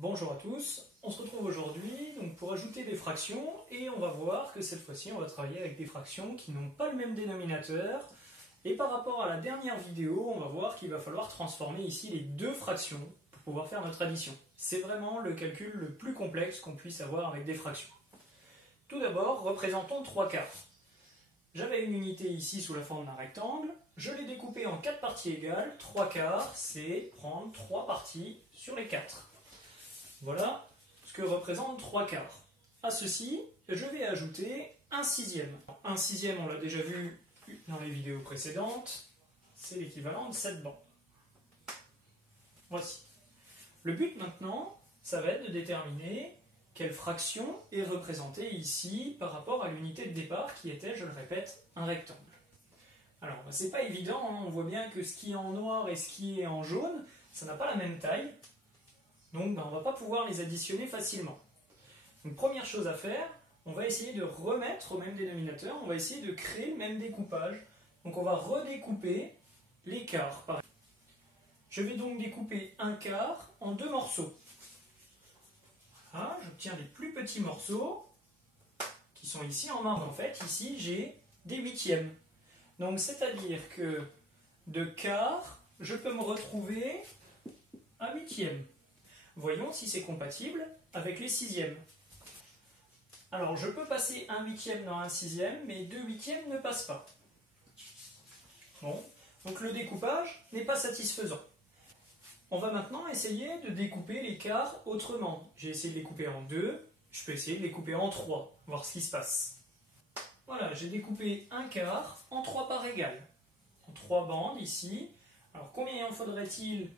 Bonjour à tous, on se retrouve aujourd'hui pour ajouter des fractions et on va voir que cette fois-ci on va travailler avec des fractions qui n'ont pas le même dénominateur et par rapport à la dernière vidéo on va voir qu'il va falloir transformer ici les deux fractions pour pouvoir faire notre addition. C'est vraiment le calcul le plus complexe qu'on puisse avoir avec des fractions. Tout d'abord, représentons 3/4. J'avais une unité ici sous la forme d'un rectangle, je l'ai découpé en 4 parties égales, 3/4 c'est prendre 3 parties sur les 4. Voilà ce que représente 3/4. À ceci, je vais ajouter 1/6. 1/6, on l'a déjà vu dans les vidéos précédentes, c'est l'équivalent de 7 bancs. Voici. Le but maintenant, ça va être de déterminer quelle fraction est représentée ici par rapport à l'unité de départ qui était, je le répète, un rectangle. Alors, c'est pas évident, hein, on voit bien que ce qui est en noir et ce qui est en jaune, ça n'a pas la même taille. Donc on ne va pas pouvoir les additionner facilement. Donc première chose à faire, on va essayer de remettre au même dénominateur, on va essayer de créer le même découpage. Donc on va redécouper les quarts. Je vais donc découper un quart en 2 morceaux. Voilà, j'obtiens des plus petits morceaux qui sont ici en marge. En fait, ici j'ai des huitièmes. Donc c'est-à-dire que de quart, je peux me retrouver à huitième. Voyons si c'est compatible avec les sixièmes. Alors, je peux passer un huitième dans un sixième, mais 2 huitièmes ne passent pas. Bon, donc le découpage n'est pas satisfaisant. On va maintenant essayer de découper les quarts autrement. J'ai essayé de les couper en 2, je peux essayer de les couper en 3, voir ce qui se passe. Voilà, j'ai découpé un quart en 3 parts égales. En 3 bandes ici. Alors, combien en faudrait-il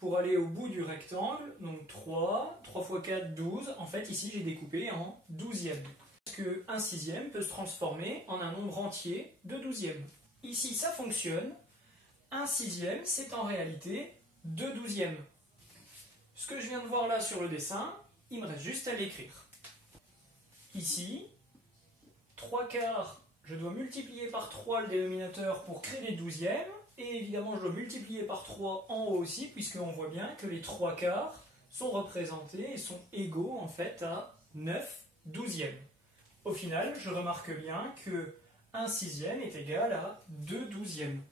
pour aller au bout du rectangle? Donc 3 x 4, 12. En fait, ici, j'ai découpé en douzièmes. Parce que 1/6 peut se transformer en un nombre entier de douzièmes. Ici, ça fonctionne. 1/6, c'est en réalité 2 douzièmes. Ce que je viens de voir là sur le dessin, il me reste juste à l'écrire. Ici, 3/4, je dois multiplier par 3 le dénominateur pour créer des douzièmes. Et évidemment, je dois multiplier par 3 en haut aussi, puisqu'on voit bien que les 3/4 sont représentés et sont égaux en fait à 9 douzièmes. Au final, je remarque bien que 1/6 est égal à 2 douzièmes.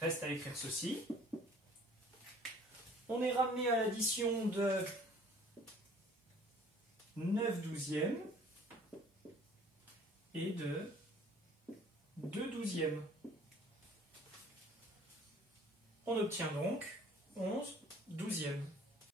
Reste à écrire ceci. On est ramené à l'addition de 9 douzièmes et de 2 douzièmes. On obtient donc 11 douzièmes.